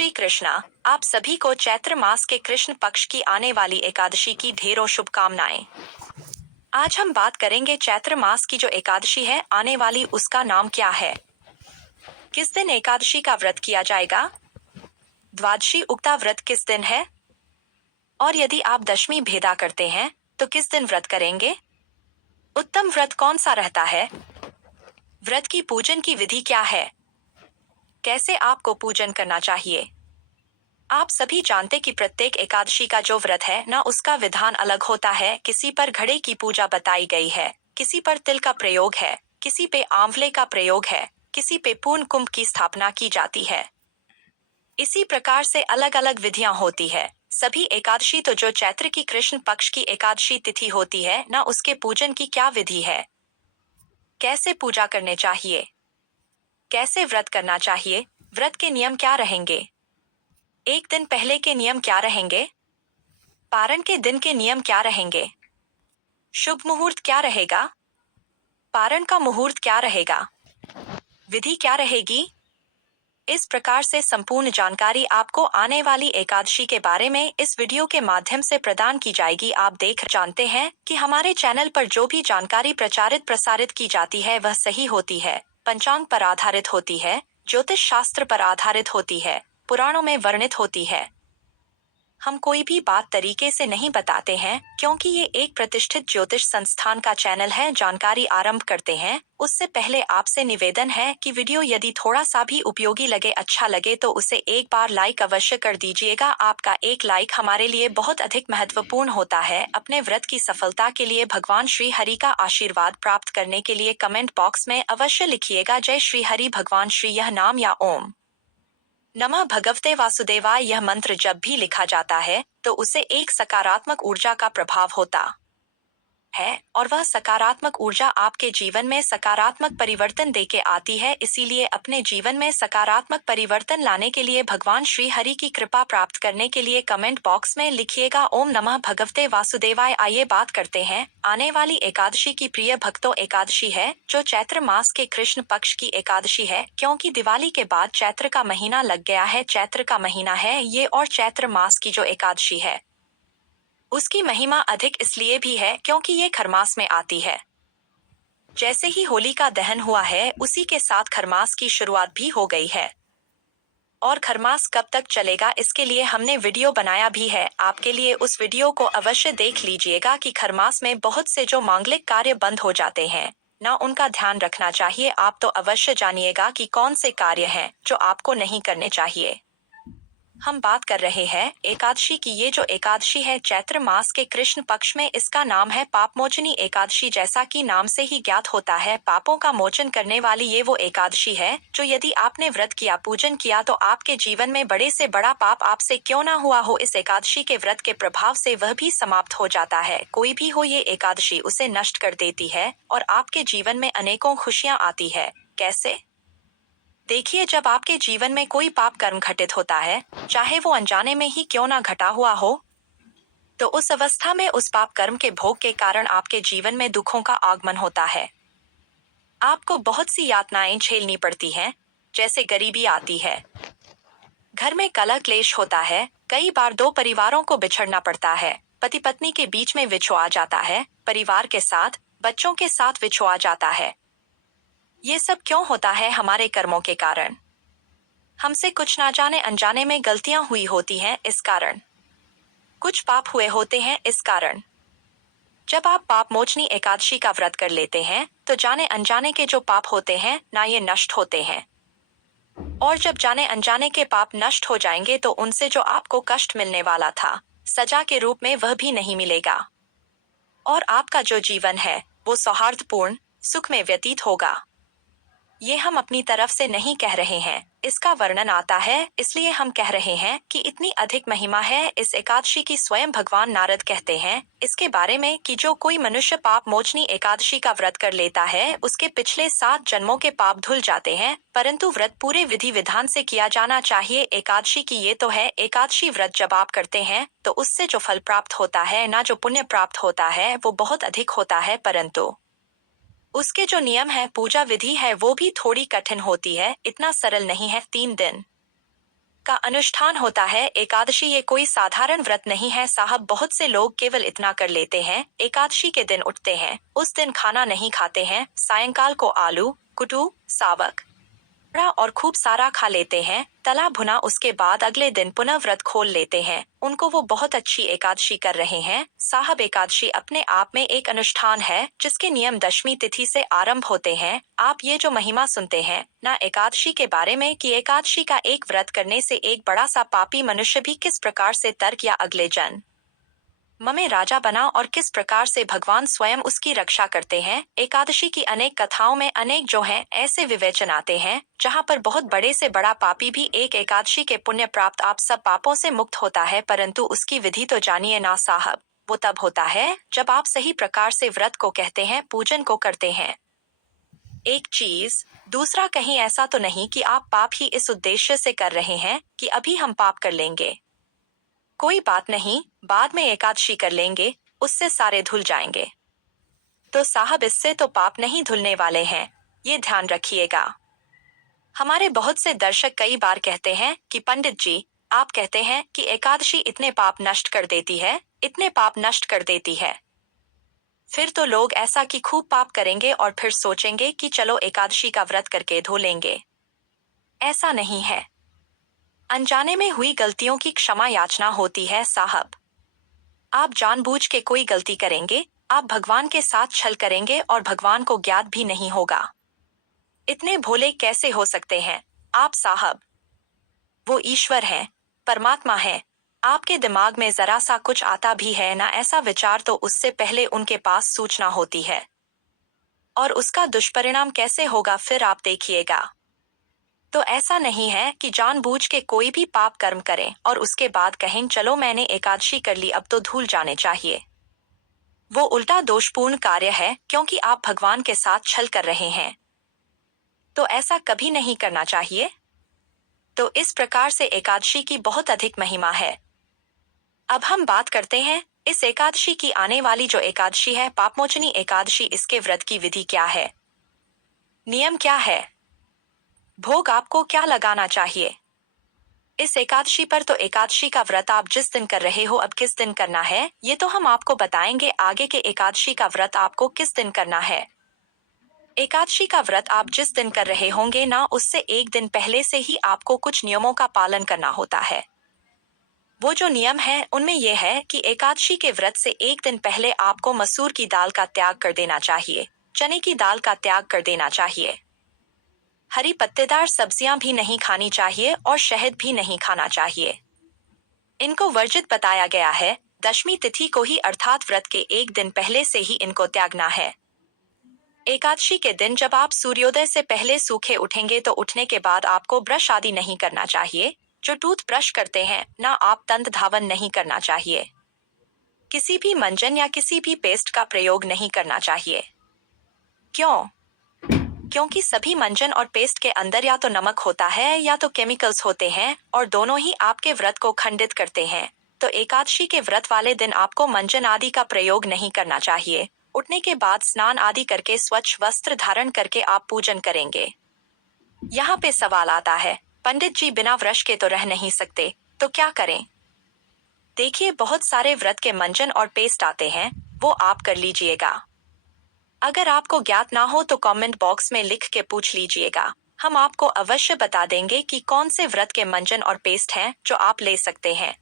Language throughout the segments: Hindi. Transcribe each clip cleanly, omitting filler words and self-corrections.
श्री कृष्णा, आप सभी को चैत्र मास के कृष्ण पक्ष की आने वाली एकादशी की ढेरों शुभकामनाएं। आज हम बात करेंगे चैत्र मास की जो एकादशी है आने वाली, उसका नाम क्या है, किस दिन एकादशी का व्रत किया जाएगा, द्वादशी उक्ता व्रत किस दिन है, और यदि आप दशमी भेदा करते हैं तो किस दिन व्रत करेंगे, उत्तम व्रत कौन सा रहता है, व्रत की पूजन की विधि क्या है, कैसे आपको पूजन करना चाहिए। आप सभी जानते कि प्रत्येक एकादशी का जो व्रत है ना, उसका विधान अलग होता है। किसी पर घड़े की पूजा बताई गई है, किसी पर तिल का प्रयोग है, किसी पे आंवले का प्रयोग है, किसी पे पूर्ण कुंभ की स्थापना की जाती है। इसी प्रकार से अलग अलग विधियां होती है। सभी एकादशी तो जो चैत्र की कृष्ण पक्ष की एकादशी तिथि होती है ना, उसके पूजन की क्या विधि है, कैसे पूजा करने चाहिए, कैसे व्रत करना चाहिए, व्रत के नियम क्या रहेंगे, एक दिन पहले के नियम क्या रहेंगे, पारण के दिन के नियम क्या रहेंगे, शुभ मुहूर्त क्या रहेगा, पारण का मुहूर्त क्या रहेगा, विधि क्या रहेगी। इस प्रकार से संपूर्ण जानकारी आपको आने वाली एकादशी के बारे में इस वीडियो के माध्यम से प्रदान की जाएगी। आप जानते हैं कि हमारे चैनल पर जो भी जानकारी प्रसारित की जाती है वह सही होती है, पंचांग पर आधारित होती है, ज्योतिष शास्त्र पर आधारित होती है, पुराणों में वर्णित होती है। हम कोई भी बात तरीके से नहीं बताते हैं, क्योंकि ये एक प्रतिष्ठित ज्योतिष संस्थान का चैनल है। जानकारी आरंभ करते हैं उससे पहले आपसे निवेदन है कि वीडियो यदि थोड़ा सा भी उपयोगी लगे, अच्छा लगे तो उसे एक बार लाइक अवश्य कर दीजिएगा। आपका एक लाइक हमारे लिए बहुत अधिक महत्वपूर्ण होता है। अपने व्रत की सफलता के लिए भगवान श्री हरि का आशीर्वाद प्राप्त करने के लिए कमेंट बॉक्स में अवश्य लिखिएगा जय श्री हरि भगवान श्री। यह नाम या ओम नमः भगवते वासुदेवाय यह मंत्र जब भी लिखा जाता है तो उसे एक सकारात्मक ऊर्जा का प्रभाव होता है, और वह सकारात्मक ऊर्जा आपके जीवन में सकारात्मक परिवर्तन देके आती है। इसीलिए अपने जीवन में सकारात्मक परिवर्तन लाने के लिए भगवान श्री हरि की कृपा प्राप्त करने के लिए कमेंट बॉक्स में लिखिएगा ओम नमः भगवते वासुदेवाय। आइए बात करते हैं आने वाली एकादशी की। प्रिय भक्तों, एकादशी है जो चैत्र मास के कृष्ण पक्ष की एकादशी है, क्योंकि दिवाली के बाद चैत्र का महीना लग गया है। चैत्र का महीना है ये, और चैत्र मास की जो एकादशी है उसकी महिमा अधिक इसलिए भी है क्योंकि ये खरमास में आती है। जैसे ही होली का दहन हुआ है उसी के साथ खरमास की शुरुआत भी हो गई है, और खरमास कब तक चलेगा इसके लिए हमने वीडियो बनाया भी है आपके लिए। उस वीडियो को अवश्य देख लीजिएगा कि खरमास में बहुत से जो मांगलिक कार्य बंद हो जाते हैं ना, उनका ध्यान रखना चाहिए। आप तो अवश्य जानिएगा कि कौन से कार्य हैं जो आपको नहीं करने चाहिए। हम बात कर रहे हैं एकादशी की। ये जो एकादशी है चैत्र मास के कृष्ण पक्ष में, इसका नाम है पापमोचनी एकादशी। जैसा कि नाम से ही ज्ञात होता है, पापों का मोचन करने वाली ये वो एकादशी है जो यदि आपने व्रत किया, पूजन किया तो आपके जीवन में बड़े से बड़ा पाप आपसे क्यों ना हुआ हो, इस एकादशी के व्रत के प्रभाव से वह भी समाप्त हो जाता है। कोई भी हो, ये एकादशी उसे नष्ट कर देती है और आपके जीवन में अनेकों खुशियां आती है। कैसे? देखिए, जब आपके जीवन में कोई पाप कर्म घटित होता है, चाहे वो अनजाने में ही क्यों ना घटा हुआ हो, तो उस अवस्था में उस पाप कर्म के भोग के कारण आपके जीवन में दुखों का आगमन होता है। आपको बहुत सी यातनाएं झेलनी पड़ती हैं, जैसे गरीबी आती है, घर में कलह क्लेश होता है, कई बार दो परिवारों को बिछड़ना पड़ता है, पति पत्नी के बीच में विछोह आ जाता है, परिवार के साथ, बच्चों के साथ विछोह आ जाता है। ये सब क्यों होता है? हमारे कर्मों के कारण। हमसे कुछ ना जाने अनजाने में गलतियां हुई होती हैं, इस कारण कुछ पाप हुए होते हैं, इस कारण जब आप पाप मोचनी एकादशी का व्रत कर लेते हैं तो जाने अनजाने के जो पाप होते हैं ना, ये नष्ट होते हैं। और जब जाने अनजाने के पाप नष्ट हो जाएंगे तो उनसे जो आपको कष्ट मिलने वाला था सजा के रूप में, वह भी नहीं मिलेगा, और आपका जो जीवन है वो सौहार्दपूर्ण सुख में व्यतीत होगा। ये हम अपनी तरफ से नहीं कह रहे हैं, इसका वर्णन आता है, इसलिए हम कह रहे हैं कि इतनी अधिक महिमा है इस एकादशी की। स्वयं भगवान नारद कहते हैं इसके बारे में कि जो कोई मनुष्य पाप मोचनी एकादशी का व्रत कर लेता है उसके पिछले 7 जन्मों के पाप धुल जाते हैं, परंतु व्रत पूरे विधि विधान से किया जाना चाहिए। एकादशी की ये तो है, एकादशी व्रत जब आप करते हैं तो उससे जो फल प्राप्त होता है ना, जो पुण्य प्राप्त होता है वो बहुत अधिक होता है, परंतु उसके जो नियम है, पूजा विधि है, वो भी थोड़ी कठिन होती है, इतना सरल नहीं है। 3 दिन का अनुष्ठान होता है। एकादशी ये कोई साधारण व्रत नहीं है साहब। बहुत से लोग केवल इतना कर लेते हैं, एकादशी के दिन उठते हैं, उस दिन खाना नहीं खाते हैं, सायंकाल को आलू, कुटू, सावक और खूब सारा खा लेते हैं, तला भुना। उसके बाद अगले दिन पुनः व्रत खोल लेते हैं। उनको वो बहुत अच्छी एकादशी कर रहे हैं साहब। एकादशी अपने आप में एक अनुष्ठान है जिसके नियम दशमी तिथि से आरंभ होते हैं। आप ये जो महिमा सुनते हैं ना एकादशी के बारे में कि एकादशी का एक व्रत करने से एक बड़ा सा पापी मनुष्य भी किस प्रकार से तर्क या अगले जन्म में राजा बना और किस प्रकार से भगवान स्वयं उसकी रक्षा करते हैं। एकादशी की अनेक कथाओं में अनेक जो हैं ऐसे विवेचन आते हैं जहां पर बहुत बड़े से बड़ा पापी भी एक एकादशी के पुण्य प्राप्त आप सब पापों से मुक्त होता है। परंतु उसकी विधि तो जानिए ना साहब। वो तब होता है जब आप सही प्रकार से व्रत को कहते हैं, पूजन को करते हैं। एक चीज दूसरा, कहीं ऐसा तो नहीं कि आप पाप ही इस उद्देश्य से कर रहे हैं कि अभी हम पाप कर लेंगे, कोई बात नहीं, बाद में एकादशी कर लेंगे, उससे सारे धुल जाएंगे। तो साहब इससे तो पाप नहीं धुलने वाले हैं, ये ध्यान रखिएगा। हमारे बहुत से दर्शक कई बार कहते हैं कि पंडित जी, आप कहते हैं कि एकादशी इतने पाप नष्ट कर देती है, इतने पाप नष्ट कर देती है। फिर तो लोग ऐसा कि खूब पाप करेंगे और फिर सोचेंगे कि चलो एकादशी का व्रत करके धो लेंगे। ऐसा नहीं है। अनजाने में हुई गलतियों की क्षमा याचना होती है साहब। आप जानबूझ के कोई गलती करेंगे, आप भगवान के साथ छल करेंगे और भगवान को ज्ञात भी नहीं होगा। इतने भोले कैसे हो सकते हैं आप साहब? वो ईश्वर हैं, परमात्मा है। आपके दिमाग में जरा सा कुछ आता भी है ना ऐसा विचार तो उससे पहले उनके पास सूचना होती है, और उसका दुष्परिणाम कैसे होगा फिर आप देखिएगा। तो ऐसा नहीं है कि जानबूझ के कोई भी पाप कर्म करें और उसके बाद कहें चलो मैंने एकादशी कर ली अब तो धूल जाने चाहिए। वो उल्टा दोषपूर्ण कार्य है क्योंकि आप भगवान के साथ छल कर रहे हैं। तो ऐसा कभी नहीं करना चाहिए। तो इस प्रकार से एकादशी की बहुत अधिक महिमा है। अब हम बात करते हैं इस एकादशी की, आने वाली जो एकादशी है पापमोचनी एकादशी, इसके व्रत की विधि क्या है, नियम क्या है, भोग आपको क्या लगाना चाहिए इस एकादशी पर। तो एकादशी का व्रत आप जिस दिन कर रहे हो अब किस दिन करना है ये तो हम आपको बताएंगे आगे के एकादशी का व्रत आपको किस दिन करना है। एकादशी का व्रत आप जिस दिन कर रहे होंगे ना उससे एक दिन पहले से ही आपको कुछ नियमों का पालन करना होता है। वो जो नियम है उनमें यह है कि एकादशी के व्रत से एक दिन पहले आपको मसूर की दाल का त्याग कर देना चाहिए, चने की दाल का त्याग कर देना चाहिए, हरी पत्तेदार सब्जियां भी नहीं खानी चाहिए और शहद भी नहीं खाना चाहिए। इनको वर्जित बताया गया है। दशमी तिथि को ही अर्थात व्रत के एक दिन पहले से ही इनको त्यागना है। एकादशी के दिन जब आप सूर्योदय से पहले सूखे उठेंगे तो उठने के बाद आपको ब्रश आदि नहीं करना चाहिए। जो टूथ ब्रश करते हैं ना, आप दंत धावन नहीं करना चाहिए। किसी भी मंजन या किसी भी पेस्ट का प्रयोग नहीं करना चाहिए। क्यों? क्योंकि सभी मंजन और पेस्ट के अंदर या तो नमक होता है या तो केमिकल्स होते हैं और दोनों ही आपके व्रत को खंडित करते हैं। तो एकादशी के व्रत वाले दिन आपको मंजन आदि का प्रयोग नहीं करना चाहिए। उठने के बाद स्नान आदि करके स्वच्छ वस्त्र धारण करके आप पूजन करेंगे। यहाँ पे सवाल आता है, पंडित जी बिना ब्रश के तो रह नहीं सकते, तो क्या करें? देखिए बहुत सारे व्रत के मंजन और पेस्ट आते हैं, वो आप कर लीजिएगा। अगर आपको ज्ञात ना हो तो कमेंट बॉक्स में लिख के पूछ लीजिएगा, हम आपको अवश्य बता देंगे कि कौन से व्रत के मंजन और पेस्ट हैं जो आप ले सकते हैं।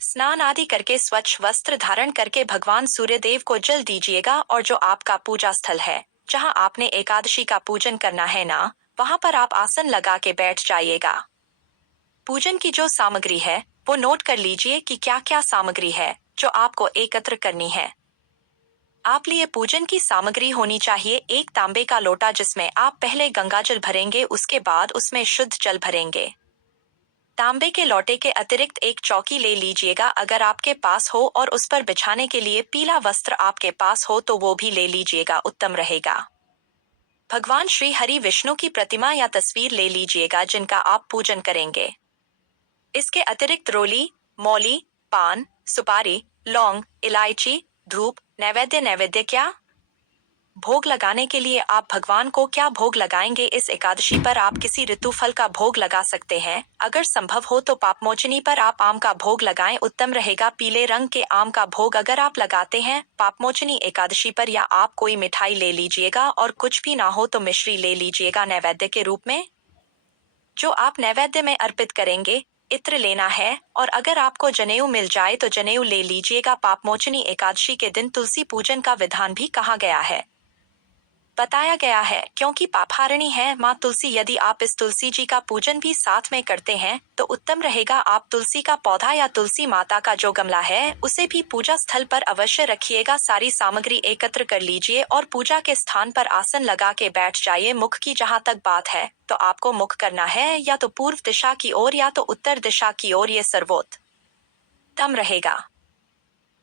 स्नान आदि करके स्वच्छ वस्त्र धारण करके भगवान सूर्यदेव को जल दीजिएगा और जो आपका पूजा स्थल है जहां आपने एकादशी का पूजन करना है ना, वहां पर आप आसन लगा के बैठ जाइएगा। पूजन की जो सामग्री है वो नोट कर लीजिए कि क्या क्या सामग्री है जो आपको एकत्र करनी है। आप लिए पूजन की सामग्री होनी चाहिए एक तांबे का लोटा जिसमें आप पहले गंगाजल भरेंगे, उसके बाद उसमें शुद्ध जल भरेंगे। तांबे के लोटे के अतिरिक्त एक चौकी ले लीजिएगा अगर आपके पास हो, और उस पर बिछाने के लिए पीला वस्त्र आपके पास हो तो वो भी ले लीजिएगा, उत्तम रहेगा। भगवान श्री हरि विष्णु की प्रतिमा या तस्वीर ले लीजिएगा जिनका आप पूजन करेंगे। इसके अतिरिक्त रोली, मौली, पान, सुपारी, लौंग, इलायची, धूप, नैवेद्य क्या भोग लगाने के लिए आप भगवान को क्या भोग लगाएंगे? इस एकादशी पर आप किसी ऋतु फल का भोग लगा सकते हैं। अगर संभव हो तो पापमोचनी पर आप आम का भोग लगाएं, उत्तम रहेगा। पीले रंग के आम का भोग अगर आप लगाते हैं पापमोचनी एकादशी पर, या आप कोई मिठाई ले लीजिएगा, और कुछ भी ना हो तो मिश्री ले लीजिएगा नैवेद्य के रूप में, जो आप नैवेद्य में अर्पित करेंगे। इत्र लेना है, और अगर आपको जनेऊ मिल जाए तो जनेऊ ले लीजिएगा। पापमोचनी एकादशी के दिन तुलसी पूजन का विधान भी कहा गया है, बताया गया है, क्योंकि पापहारिणी है माँ तुलसी। यदि आप इस तुलसी जी का पूजन भी साथ में करते हैं तो उत्तम रहेगा। आप तुलसी का पौधा या तुलसी माता का जो गमला है उसे भी पूजा स्थल पर अवश्य रखिएगा। सारी सामग्री एकत्र कर लीजिए और पूजा के स्थान पर आसन लगा के बैठ जाइए। मुख की जहाँ तक बात है तो आपको मुख करना है या तो पूर्व दिशा की ओर या तो उत्तर दिशा की ओर, ये सर्वोत्तम रहेगा।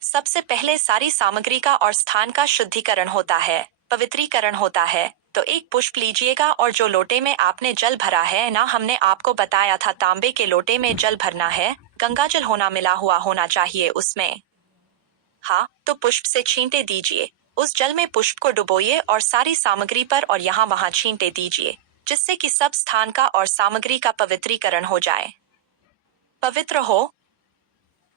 सबसे पहले सारी सामग्री का और स्थान का शुद्धिकरण होता है, पवित्रीकरण होता है। तो एक पुष्प लीजिएगा और जो लोटे में आपने जल भरा है ना, हमने आपको बताया था तांबे के लोटे में जल भरना है, गंगा जल होना, मिला हुआ होना चाहिए उसमें। हाँ, तो पुष्प से छींटे दीजिए। उस जल में पुष्प को डुबोइए और सारी सामग्री पर और यहाँ वहाँ छींटे दीजिए, जिससे कि सब स्थान का और सामग्री का पवित्रीकरण हो जाए, पवित्र हो।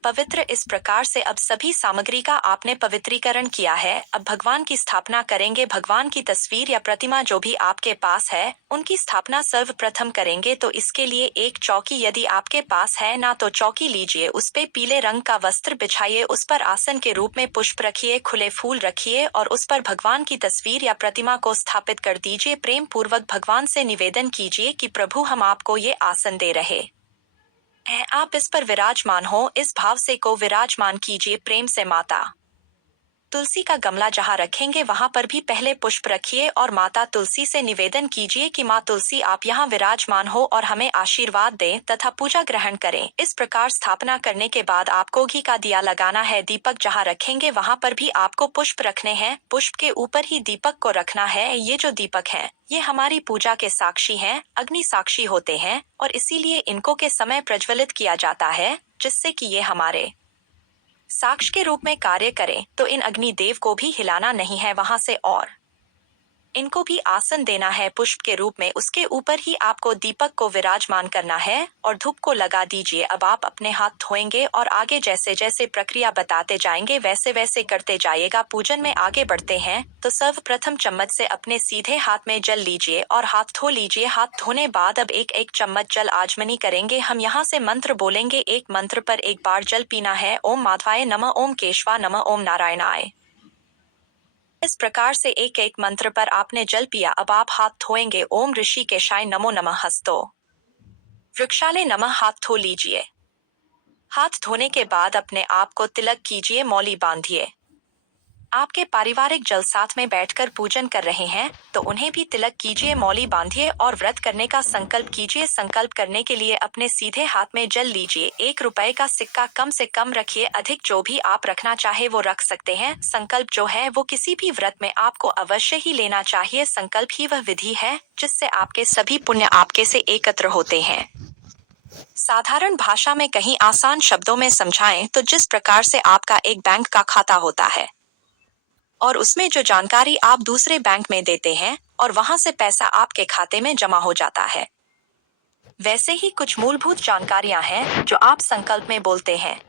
पवित्र इस प्रकार से अब सभी सामग्री का आपने पवित्रीकरण किया है। अब भगवान की स्थापना करेंगे। भगवान की तस्वीर या प्रतिमा जो भी आपके पास है उनकी स्थापना सर्वप्रथम करेंगे। तो इसके लिए एक चौकी यदि आपके पास है ना तो चौकी लीजिए, उस पे पीले रंग का वस्त्र बिछाइए, उस पर आसन के रूप में पुष्प रखिए, खुले फूल रखिए और उस पर भगवान की तस्वीर या प्रतिमा को स्थापित कर दीजिए। प्रेम पूर्वक भगवान से निवेदन कीजिए कि प्रभु हम आपको ये आसन दे रहे हैं, आप इस पर विराजमान हो। इस भाव से को विराजमान कीजिए प्रेम से। माता तुलसी का गमला जहाँ रखेंगे वहां पर भी पहले पुष्प रखिए और माता तुलसी से निवेदन कीजिए कि माँ तुलसी आप यहाँ विराजमान हो और हमें आशीर्वाद दें तथा पूजा ग्रहण करें। इस प्रकार स्थापना करने के बाद आपको घी का दिया लगाना है। दीपक जहाँ रखेंगे वहां पर भी आपको पुष्प रखने हैं, पुष्प के ऊपर ही दीपक को रखना है। ये जो दीपक हैं ये हमारी पूजा के साक्षी हैं, अग्नि साक्षी होते हैं और इसीलिए इनको के समय प्रज्वलित किया जाता है, जिससे कि ये हमारे साक्ष्य के रूप में कार्य करें। तो इन अग्निदेव को भी हिलाना नहीं है वहां से, और इनको भी आसन देना है पुष्प के रूप में। उसके ऊपर ही आपको दीपक को विराजमान करना है और धूप को लगा दीजिए। अब आप अपने हाथ धोएंगे और आगे जैसे जैसे प्रक्रिया बताते जाएंगे वैसे वैसे करते जाइएगा। पूजन में आगे बढ़ते हैं तो सर्वप्रथम चम्मच से अपने सीधे हाथ में जल लीजिए और हाथ धो लीजिए। हाथ धोने बाद अब एक एक चम्मच जल आचमनी करेंगे। हम यहाँ से मंत्र बोलेंगे, एक मंत्र पर एक बार जल पीना है। ओम माधवाय नमः, ओम केशवा नमः, ओम नारायणाय। इस प्रकार से एक एक मंत्र पर आपने जल पिया। अब आप हाथ धोएंगे। ओम ऋषिकेशाय नमो नमः, हस्तो वृक्षाले नमः, हाथ धो लीजिए। हाथ धोने के बाद अपने आप को तिलक कीजिए, मौली बांधिए। आपके पारिवारिक जल साथ में बैठकर पूजन कर रहे हैं तो उन्हें भी तिलक कीजिए, मौली बांधिए और व्रत करने का संकल्प कीजिए। संकल्प करने के लिए अपने सीधे हाथ में जल लीजिए। 1 रुपए का सिक्का कम से कम रखिए, अधिक जो भी आप रखना चाहे वो रख सकते हैं। संकल्प जो है वो किसी भी व्रत में आपको अवश्य ही लेना चाहिए। संकल्प ही वह विधि है जिससे आपके सभी पुण्य आपके से एकत्र होते हैं। साधारण भाषा में कहीं आसान शब्दों में समझाएं तो जिस प्रकार से आपका एक बैंक का खाता होता है और उसमें जो जानकारी आप दूसरे बैंक में देते हैं और वहां से पैसा आपके खाते में जमा हो जाता है, वैसे ही कुछ मूलभूत जानकारियां हैं जो आप संकल्प में बोलते हैं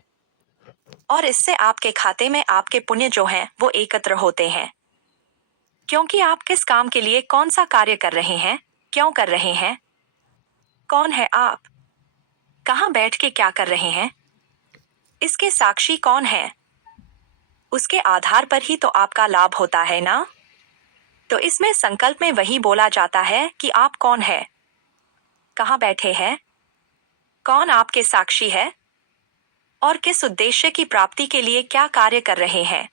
और इससे आपके खाते में आपके पुण्य जो हैं वो एकत्र होते हैं। क्योंकि आप किस काम के लिए कौन सा कार्य कर रहे हैं, क्यों कर रहे हैं, कौन है आप, कहाँ बैठ के क्या कर रहे हैं, इसके साक्षी कौन है, उसके आधार पर ही तो आपका लाभ होता है ना। तो इसमें संकल्प में वही बोला जाता है कि आप कौन है, कहाँ बैठे हैं, कौन आपके साक्षी है और किस उद्देश्य की प्राप्ति के लिए क्या कार्य कर रहे हैं,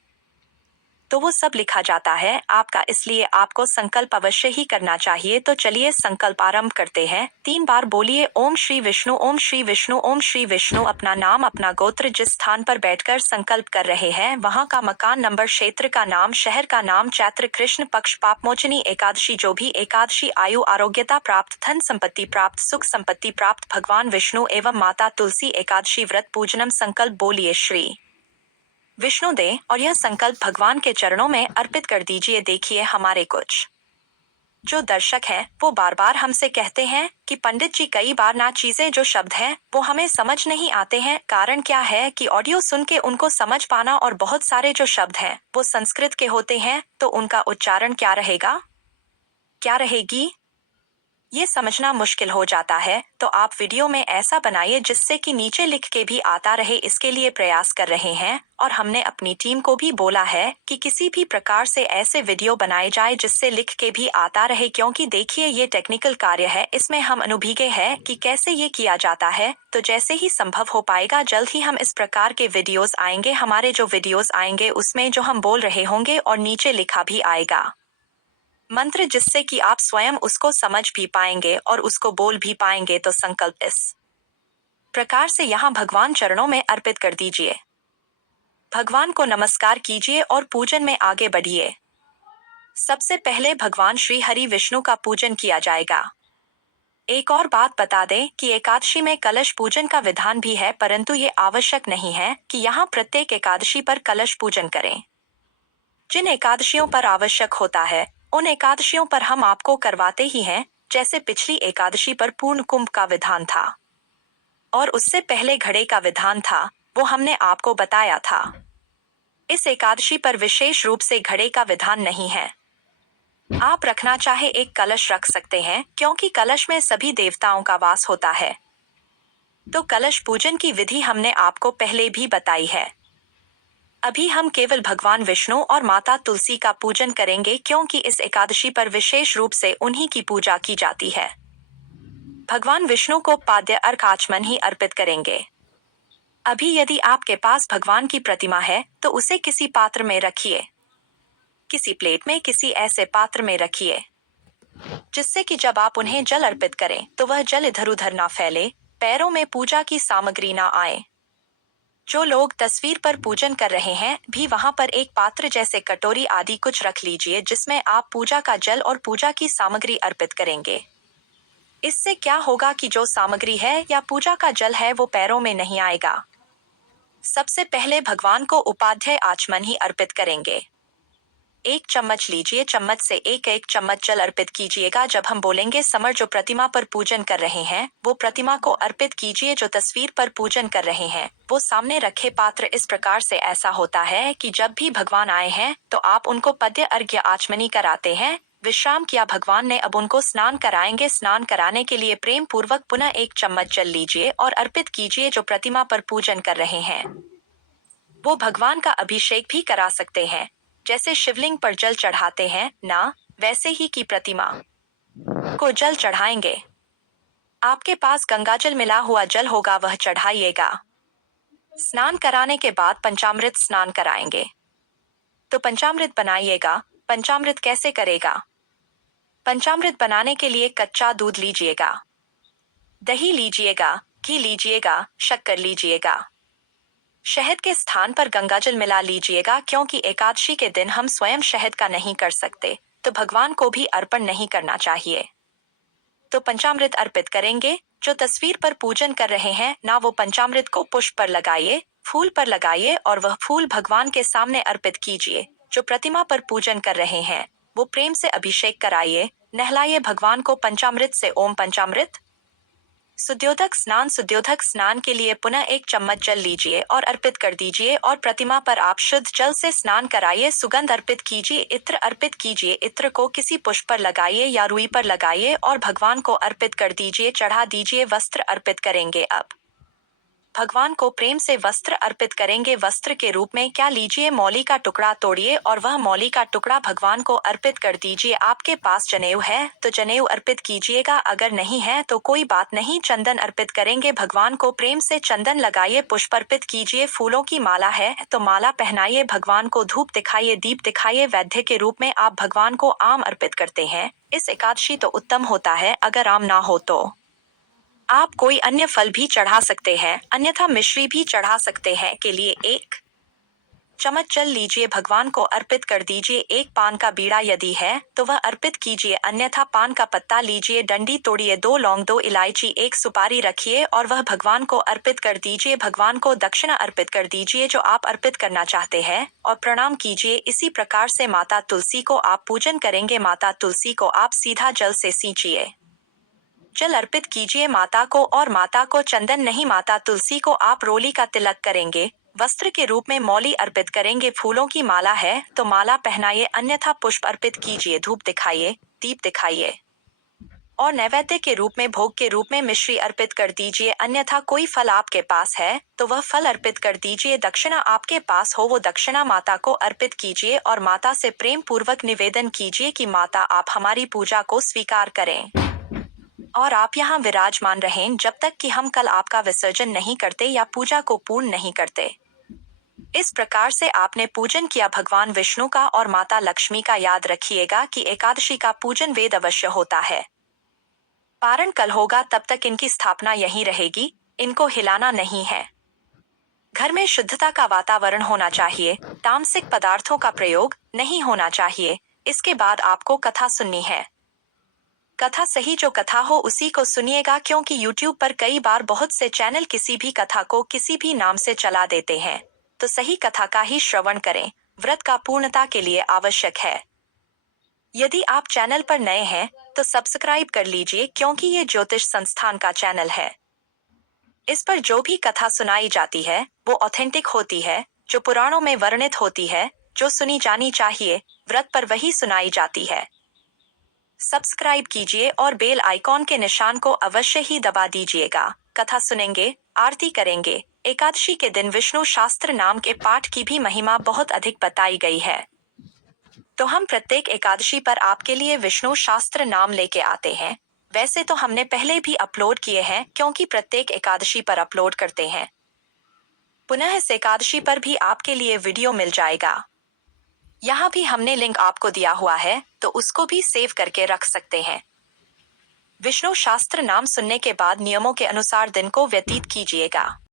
तो वो सब लिखा जाता है आपका। इसलिए आपको संकल्प अवश्य ही करना चाहिए। तो चलिए संकल्प आरंभ करते हैं। 3 बार बोलिए ओम श्री विष्णु, ओम श्री विष्णु, ओम श्री विष्णु। अपना नाम, अपना गोत्र, जिस स्थान पर बैठकर संकल्प कर रहे हैं वहां का मकान नंबर, क्षेत्र का नाम, शहर का नाम, चैत्र कृष्ण पक्ष, पापमोचनी एकादशी, जो भी एकादशी, आयु आरोग्यता प्राप्त, धन संपत्ति प्राप्त, सुख संपत्ति प्राप्त, भगवान विष्णु एवं माता तुलसी एकादशी व्रत पूजनम। संकल्प बोलिए श्री विष्णु दें और यह संकल्प भगवान के चरणों में अर्पित कर दीजिए। देखिए, हमारे कुछ जो दर्शक हैं वो बार बार हमसे कहते हैं कि पंडित जी, कई बार ना चीजें जो शब्द हैं वो हमें समझ नहीं आते हैं। कारण क्या है कि ऑडियो सुन के उनको समझ पाना, और बहुत सारे जो शब्द हैं वो संस्कृत के होते हैं, तो उनका उच्चारण क्या रहेगा, क्या रहेगी, ये समझना मुश्किल हो जाता है। तो आप वीडियो में ऐसा बनाइए जिससे कि नीचे लिख के भी आता रहे। इसके लिए प्रयास कर रहे हैं और हमने अपनी टीम को भी बोला है कि किसी भी प्रकार से ऐसे वीडियो बनाए जाए जिससे लिख के भी आता रहे, क्योंकि देखिए ये टेक्निकल कार्य है, इसमें हम अनुभीगे हैं कि कैसे ये किया जाता है। तो जैसे ही संभव हो पाएगा जल्द ही हम इस प्रकार के वीडियोस आएंगे। हमारे जो वीडियोस आएंगे उसमें जो हम बोल रहे होंगे और नीचे लिखा भी आएगा मंत्र, जिससे कि आप स्वयं उसको समझ भी पाएंगे और उसको बोल भी पाएंगे। तो संकल्प इस प्रकार से यहाँ भगवान चरणों में अर्पित कर दीजिए। भगवान को नमस्कार कीजिए और पूजन में आगे बढ़िए। सबसे पहले भगवान श्री हरि विष्णु का पूजन किया जाएगा। एक और बात बता दें कि एकादशी में कलश पूजन का विधान भी है, परंतु ये आवश्यक नहीं है कि यहाँ प्रत्येक एकादशी पर कलश पूजन करें। जिन एकादशियों पर आवश्यक होता है उन एकादशियों पर हम आपको करवाते ही हैं। जैसे पिछली एकादशी पर पूर्ण कुंभ का विधान था और उससे पहले घड़े का विधान था, वो हमने आपको बताया था। इस एकादशी पर विशेष रूप से घड़े का विधान नहीं है। आप रखना चाहे एक कलश रख सकते हैं, क्योंकि कलश में सभी देवताओं का वास होता है। तो कलश पूजन की विधि हमने आपको पहले भी बताई है। अभी हम केवल भगवान विष्णु और माता तुलसी का पूजन करेंगे, क्योंकि इस एकादशी पर विशेष रूप से उन्हीं की पूजा की जाती है। भगवान विष्णु को पाद्य अर्घ आचमन ही अर्पित करेंगे। अभी यदि आपके पास भगवान की प्रतिमा है तो उसे किसी पात्र में रखिए, किसी प्लेट में, किसी ऐसे पात्र में रखिए जिससे कि जब आप उन्हें जल अर्पित करें तो वह जल इधर उधर ना फैले, पैरों में पूजा की सामग्री ना आए। जो लोग तस्वीर पर पूजन कर रहे हैं भी वहां पर एक पात्र जैसे कटोरी आदि कुछ रख लीजिए, जिसमें आप पूजा का जल और पूजा की सामग्री अर्पित करेंगे। इससे क्या होगा कि जो सामग्री है या पूजा का जल है वो पैरों में नहीं आएगा। सबसे पहले भगवान को उपाध्याय आचमन ही अर्पित करेंगे। 1 चम्मच लीजिए, चम्मच से एक एक चम्मच जल अर्पित कीजिएगा। जब हम बोलेंगे समर, जो प्रतिमा पर पूजन कर रहे हैं वो प्रतिमा को अर्पित कीजिए। जो तस्वीर पर पूजन कर रहे हैं वो सामने रखे पात्र। इस प्रकार से ऐसा होता है कि जब भी भगवान आए हैं तो आप उनको पद्य अर्घ्य आचमनी कराते हैं। विश्राम किया भगवान ने, अब उनको स्नान कराएंगे। स्नान कराने के लिए प्रेम पूर्वक पुनः 1 चम्मच जल लीजिए और अर्पित कीजिए। जो प्रतिमा पर पूजन कर रहे हैं वो भगवान का अभिषेक भी करा सकते हैं। जैसे शिवलिंग पर जल चढ़ाते हैं ना, वैसे ही की प्रतिमा को जल चढ़ाएंगे। आपके पास गंगाजल मिला हुआ जल होगा, वह चढ़ाइएगा। स्नान कराने के बाद पंचामृत स्नान कराएंगे। तो पंचामृत बनाइएगा। पंचामृत कैसे करेगा? पंचामृत बनाने के लिए कच्चा दूध लीजिएगा, दही लीजिएगा, घी लीजिएगा, शक्कर लीजिएगा। शहद के स्थान पर गंगाजल मिला लीजिएगा, क्योंकि एकादशी के दिन हम स्वयं शहद का नहीं कर सकते, तो भगवान को भी अर्पण नहीं करना चाहिए। तो पंचामृत अर्पित करेंगे। जो तस्वीर पर पूजन कर रहे हैं ना, वो पंचामृत को पुष्प पर लगाइए, फूल पर लगाइए और वह फूल भगवान के सामने अर्पित कीजिए। जो प्रतिमा पर पूजन कर रहे हैं वो प्रेम से अभिषेक कराइए, नहलाइए भगवान को पंचामृत से। ओम पंचामृत शुद्योदक स्नान के लिए पुनः 1 चम्मच जल लीजिए और अर्पित कर दीजिए और प्रतिमा पर आप शुद्ध जल से स्नान कराइए। सुगंध अर्पित कीजिए, इत्र अर्पित कीजिए। इत्र को किसी पुष्प पर लगाइए या रुई पर लगाइए और भगवान को अर्पित कर दीजिए, चढ़ा दीजिए। वस्त्र अर्पित करेंगे। अब भगवान को प्रेम से वस्त्र अर्पित करेंगे। वस्त्र के रूप में क्या लीजिए? मौली का टुकड़ा तोड़िए और वह मौली का टुकड़ा भगवान को अर्पित कर दीजिए। आपके पास जनेऊ है तो जनेऊ अर्पित कीजिएगा, अगर नहीं है तो कोई बात नहीं, चंदन अर्पित करेंगे। भगवान को प्रेम से चंदन लगाइए, पुष्प अर्पित कीजिए। फूलों की माला है तो माला पहनाइए। भगवान को धूप दिखाइए, दीप दिखाइए। वैद्य के रूप में आप भगवान को आम अर्पित करते हैं। इस एकादशी तो उत्तम होता है, अगर आम ना हो तो आप कोई अन्य फल भी चढ़ा सकते हैं, अन्यथा मिश्री भी चढ़ा सकते हैं। के लिए 1 चम्मच जल लीजिए, भगवान को अर्पित कर दीजिए। एक पान का बीड़ा यदि है तो वह अर्पित कीजिए, अन्यथा पान का पत्ता लीजिए, डंडी तोड़िए, 2 लौंग, 2 इलायची, 1 सुपारी रखिए और वह भगवान को अर्पित कर दीजिए। भगवान को दक्षिणा अर्पित कर दीजिए जो आप अर्पित करना चाहते हैं और प्रणाम कीजिए। इसी प्रकार से माता तुलसी को आप पूजन करेंगे। माता तुलसी को आप सीधा जल से सींचिए, जल अर्पित कीजिए माता को, और माता को चंदन नहीं, माता तुलसी को आप रोली का तिलक करेंगे, वस्त्र के रूप में मौली अर्पित करेंगे। फूलों की माला है तो माला पहनाइए, अन्यथा पुष्प अर्पित कीजिए, धूप दिखाइए, दीप दिखाइए और नैवेद्य के रूप में, भोग के रूप में मिश्री अर्पित कर दीजिए। अन्यथा कोई फल आपके पास है तो वह फल अर्पित कर दीजिए। दक्षिणा आपके पास हो वो दक्षिणा माता को अर्पित कीजिए और माता से प्रेम पूर्वक निवेदन कीजिए कि माता आप हमारी पूजा को स्वीकार करें और आप यहाँ विराजमान रहें जब तक कि हम कल आपका विसर्जन नहीं करते या पूजा को पूर्ण नहीं करते। इस प्रकार से आपने पूजन किया भगवान विष्णु का और माता लक्ष्मी का। याद रखिएगा कि एकादशी का पूजन वेद अवश्य होता है। पारण कल होगा, तब तक इनकी स्थापना यहीं रहेगी, इनको हिलाना नहीं है। घर में शुद्धता का वातावरण होना चाहिए, तामसिक पदार्थों का प्रयोग नहीं होना चाहिए। इसके बाद आपको कथा सुननी है। कथा सही जो कथा हो उसी को सुनिएगा, क्योंकि YouTube पर कई बार बहुत से चैनल किसी भी कथा को किसी भी नाम से चला देते हैं, तो सही कथा का ही श्रवण करें। व्रत का पूर्णता के लिए आवश्यक है। यदि आप चैनल पर नए हैं तो सब्सक्राइब कर लीजिए, क्योंकि ये ज्योतिष संस्थान का चैनल है। इस पर जो भी कथा सुनाई जाती है वो ऑथेंटिक होती है, जो पुराणों में वर्णित होती है, जो सुनी जानी चाहिए, व्रत पर वही सुनाई जाती है। सब्सक्राइब कीजिए और बेल आइकॉन के निशान को अवश्य ही दबा दीजिएगा। कथा सुनेंगे, आरती करेंगे। एकादशी के दिन विष्णु शास्त्र नाम के पाठ की भी महिमा बहुत अधिक बताई गई है, तो हम प्रत्येक एकादशी पर आपके लिए विष्णु शास्त्र नाम लेके आते हैं। वैसे तो हमने पहले भी अपलोड किए हैं, क्योंकि प्रत्येक एकादशी पर अपलोड करते हैं। पुनः इस एकादशी पर भी आपके लिए वीडियो मिल जाएगा। यहाँ भी हमने लिंक आपको दिया हुआ है, तो उसको भी सेव करके रख सकते हैं। विष्णु शास्त्र नाम सुनने के बाद नियमों के अनुसार दिन को व्यतीत कीजिएगा।